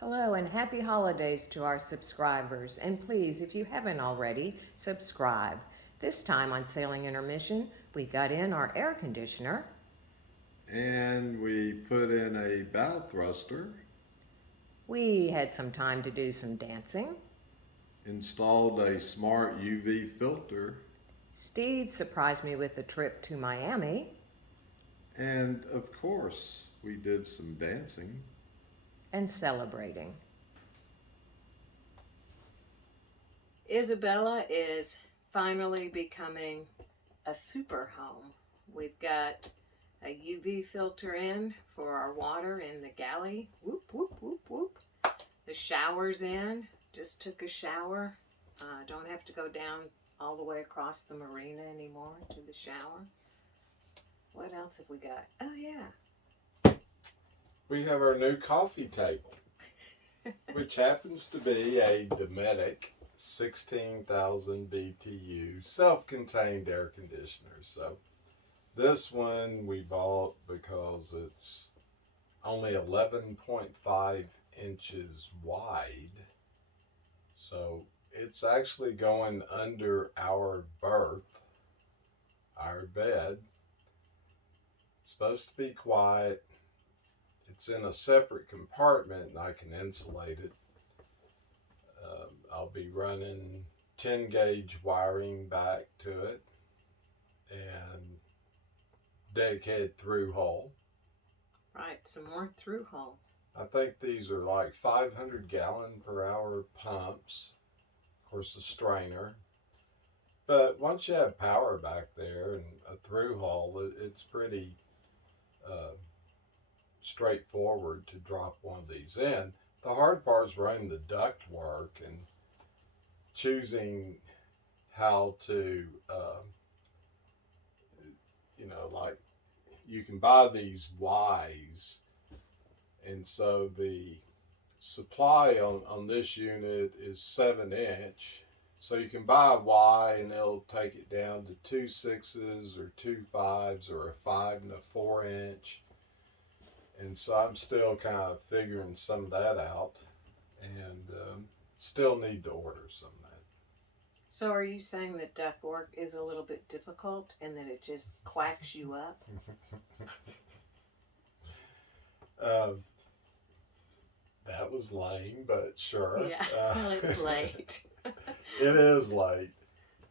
Hello and happy holidays to our subscribers. And please, if you haven't already, subscribe. This time on Sailing Intermission, we got in our air conditioner. And we put in a bow thruster. We had some time to do some dancing. Installed a smart UV filter. Steve surprised me with a trip to Miami. And of course, we did some dancing. And celebrating. Isabella is finally becoming a super home. We've got a UV filter in for our water in the galley. Whoop, whoop, whoop, whoop. The shower's in. Just took a shower. Don't have to go down all the way across the marina anymore to the shower. What else have we got? Oh, yeah. We have our new coffee table, which happens to be a Dometic 16,000 BTU self-contained air conditioner. So this one we bought because it's only 11.5 inches wide. So it's actually going under our berth, our bed. It's supposed to be quiet. It's in a separate compartment and I can insulate it. I'll be running 10 gauge wiring back to it and dedicated through hull. Right, some more through hulls. I think these are like 500 gallon per hour pumps. Of course, a strainer. But once you have power back there and a through hull, it's pretty straightforward to drop one of these in. The hard part is running the duct work and choosing how to, like you can buy these Ys, and so the supply on this unit is 7-inch. So you can buy a Y and it'll take it down to 2 6s or 2 5s or a 5 and a 4-inch. And so I'm still kind of figuring some of that out and still need to order some of that. So are you saying that duct work is a little bit difficult and that it just quacks you up? That was lame, but sure. Yeah, well, it's late. It is late.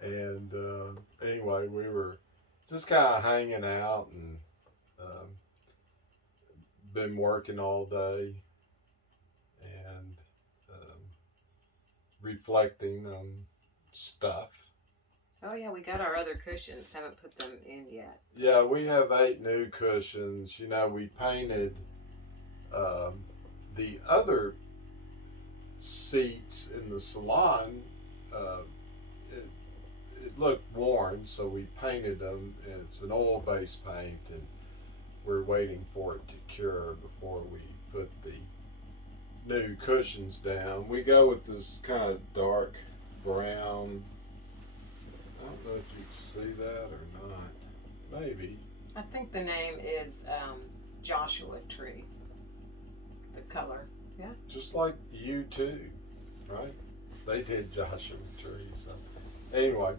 And anyway, we were just kind of hanging out and been working all day and reflecting on stuff. Oh yeah, we got our other cushions. Haven't put them in yet. Yeah, we have 8 new cushions. You know, we painted the other seats in the salon. It looked worn, so we painted them. It's an oil-based paint, and we're waiting for it to cure before we put the new cushions down. We go with this kind of dark brown. I don't know if you can see that or not. Maybe. I think the name is Joshua Tree. The color, yeah. Just like U2, right? They did Joshua Tree. So anyway,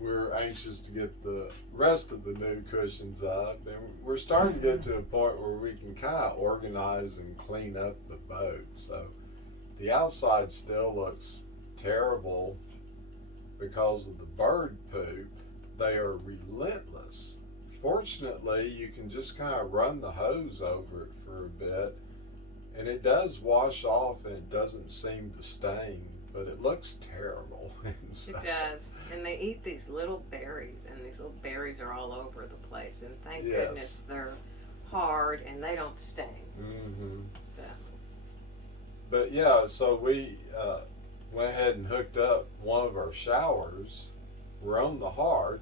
we're anxious to get the rest of the new cushions up, and we're starting to get to a point where we can kind of organize and clean up the boat. So the outside still looks terrible because of the bird poop. They are relentless. Fortunately, you can just kind of run the hose over it for a bit, and it does wash off and it doesn't seem to stain, but it looks terrible. It does. And they eat these little berries, and these little berries are all over the place. And thank goodness they're hard and they don't stain. Mm-hmm. So. But yeah, so we went ahead and hooked up one of our showers. We're on the hard,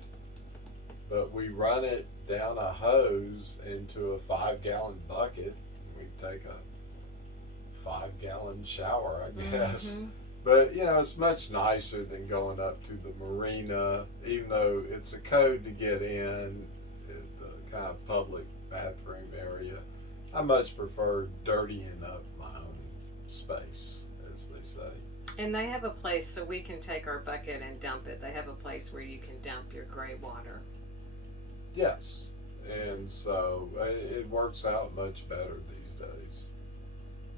but we run it down a hose into a 5-gallon bucket. We take a 5-gallon shower, I guess. Mm-hmm. But, you know, it's much nicer than going up to the marina, even though it's a code to get in the kind of public bathroom area. I much prefer dirtying up my space, as they say. And they have a place so we can take our bucket and dump it. They have a place where you can dump your gray water. Yes, and so it works out much better these days.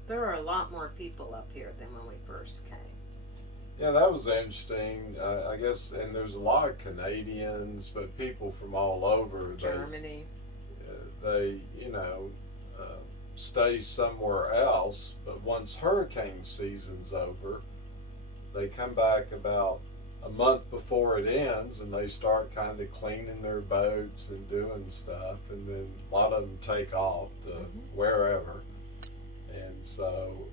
There are a lot more people up here than when we first came. Yeah, that was interesting. I guess, and there's a lot of Canadians, but people from all over. Germany. They stay somewhere else, but once hurricane season's over, they come back about a month before it ends, and they start kind of cleaning their boats and doing stuff, and then a lot of them take off to wherever. And so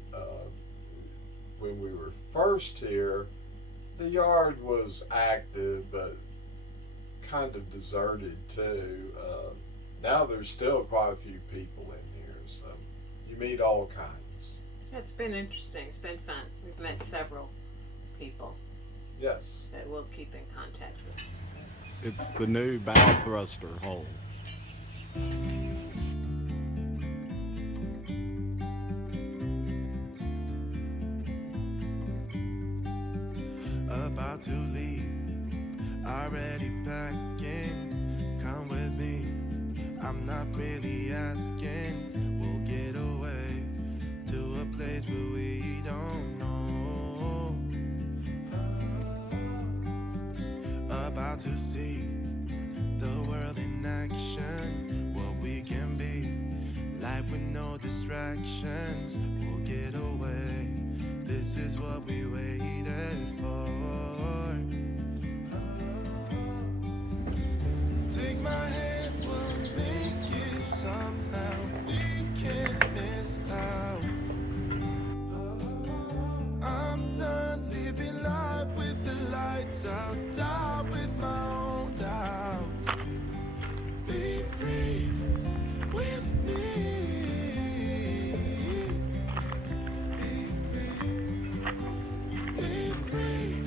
when we were first here, the yard was active, but kind of deserted too. Now there's still quite a few people in here, so you meet all kinds. Yeah, it's been interesting. It's been fun. We've met several people Yes. that we'll keep in contact with. It's the new bow thruster hole. About to leave, already packing. Come with me, I'm not really asking. We'll get away to a place where we don't know. About to see the world in action, what we can be, life with no distractions. We'll get away, this is what we waited for. Take my hand, we'll make it somehow. We can't miss out. I'm done living life with the lights out, die with my own doubts. Be free with me. Be free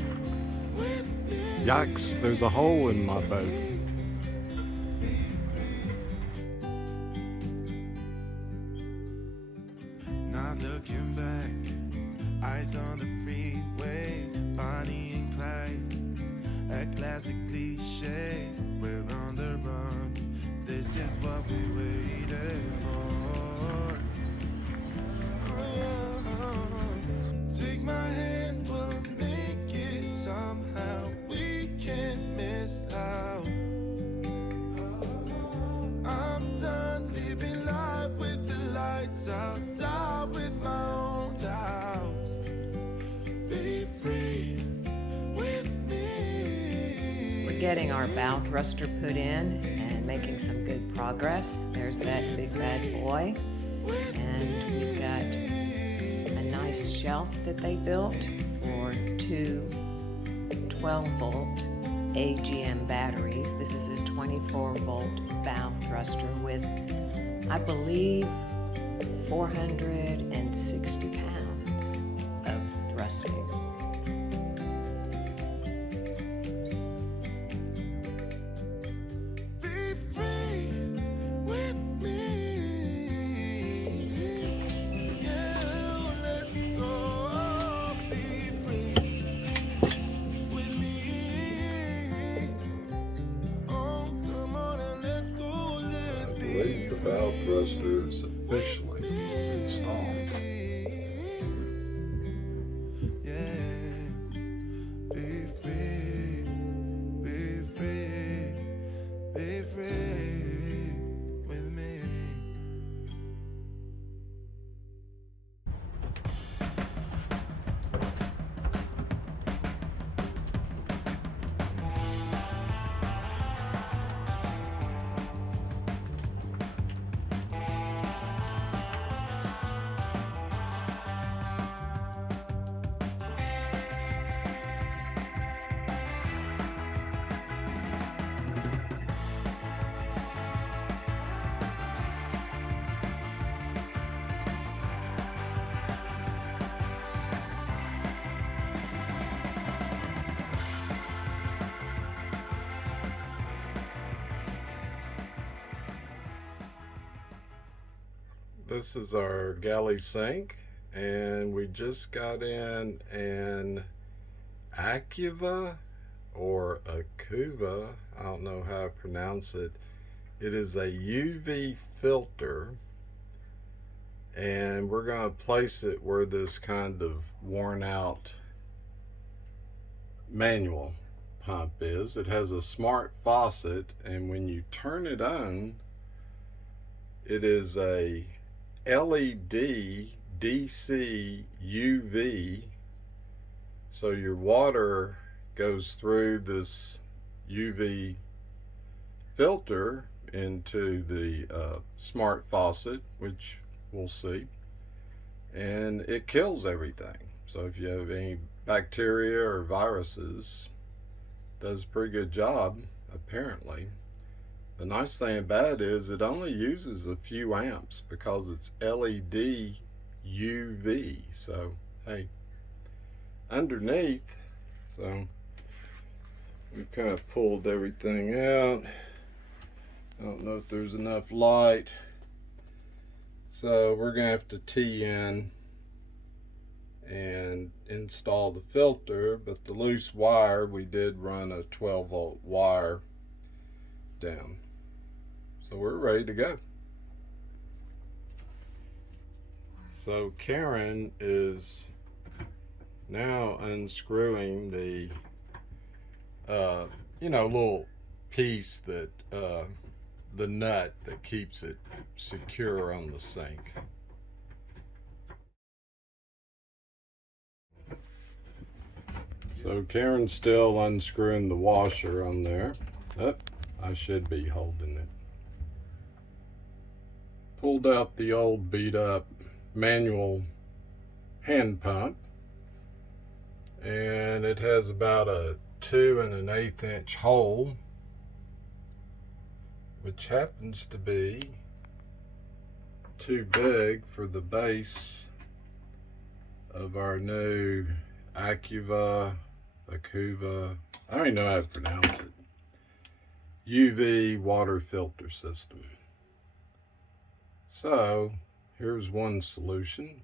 with me. Yikes, there's a hole in my boat. Not looking back, eyes on the freeway, Bonnie and Clyde, a classic cliche. We're on the run, this is what we waited for. Take my hand, we'll make it somehow. We can't miss out. I'm done living life with the lights out, die with my own doubts. Be free with me. We're getting our bow thruster put in and making some good progress. There's that big bad boy. And we've got a nice shelf that they built for two 12-volt AGM batteries. This is a 24-volt bow thruster with, I believe, 460 pounds of thrusting. Be free with me. Yeah, let's go. Be free with me. Oh, come on and let's go. Let's I be believe the bow thruster is officially installed. Yeah, be free, be free, be free with me. This is our galley sink, and we just got in an Acuva or Acuva, I don't know how to pronounce it. It is a UV filter, and we're going to place it where this kind of worn out manual pump is. It has a smart faucet, and when you turn it on, it is a LED DC UV, so your water goes through this UV filter into the smart faucet, which we'll see, and it kills everything. So if you have any bacteria or viruses, it does a pretty good job apparently. The nice thing about it is it only uses a few amps because it's LED UV. So hey, underneath, so we kind of pulled everything out. I don't know if there's enough light, so we're gonna have to tee in and install the filter, but the loose wire, we did run a 12-volt wire down. So we're ready to go. So Karen is now unscrewing the little piece that the nut that keeps it secure on the sink. So Karen's still unscrewing the washer on there. Oh, I should be holding it. Pulled out the old beat up manual hand pump, and it has about a 2 1/8 inch hole, which happens to be too big for the base of our new Acuva, I don't even know how to pronounce it, UV water filter system. So here's one solution.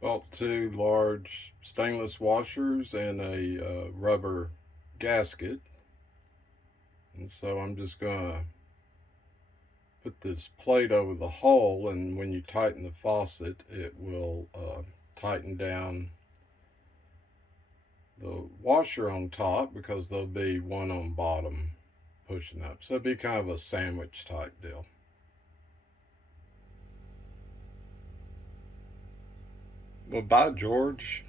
Bought 2 large stainless washers and a rubber gasket. And so I'm just gonna put this plate over the hole, and when you tighten the faucet, it will tighten down the washer on top, because there'll be one on bottom pushing up. So it'll be kind of a sandwich type deal. Well, by George,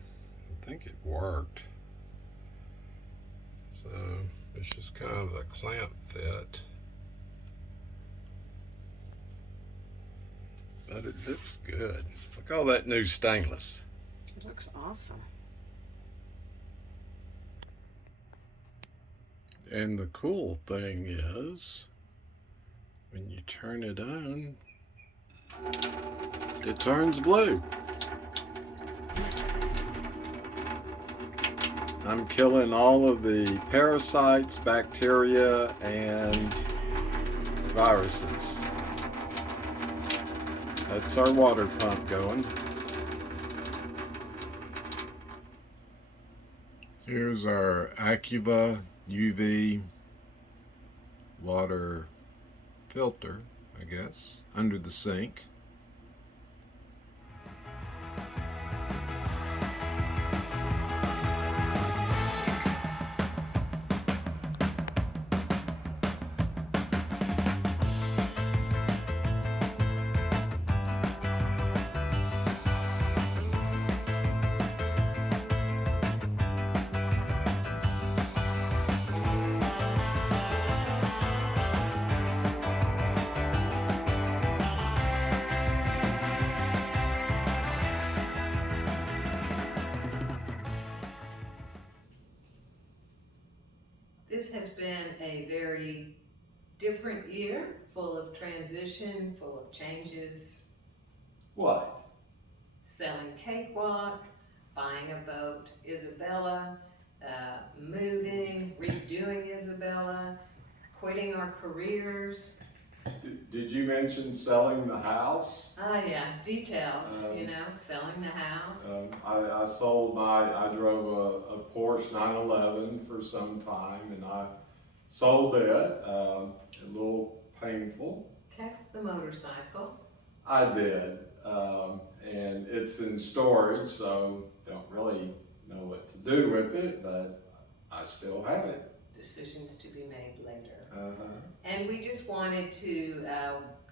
I think it worked. So it's just kind of a clamp fit, but it looks good. Look at all that new stainless. It looks awesome. And the cool thing is, when you turn it on, it turns blue. I'm killing all of the parasites, bacteria, and viruses. That's our water pump going. Here's our Acuva UV water filter, I guess, under the sink. This has been a very different year, full of transition, full of changes. What? Selling Cakewalk, buying a boat, Isabella, moving, redoing Isabella, quitting our careers, Did you mention selling the house? Oh yeah, details, Um, selling the house. I sold I drove a Porsche 911 for some time, and I sold it, a little painful. Kept the motorcycle. I did, and it's in storage, so don't really know what to do with it, but I still have it. Decisions to be made later. Uh-huh. And we just wanted to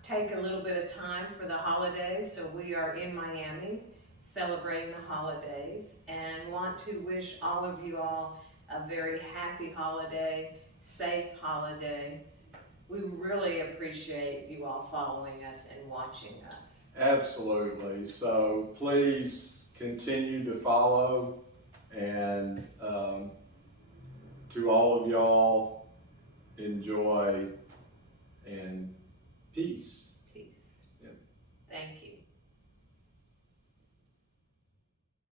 take a little bit of time for the holidays. So we are in Miami celebrating the holidays and want to wish all of you all a very happy holiday, safe holiday. We really appreciate you all following us and watching us. Absolutely. So please continue to follow, and to all of y'all, enjoy and peace.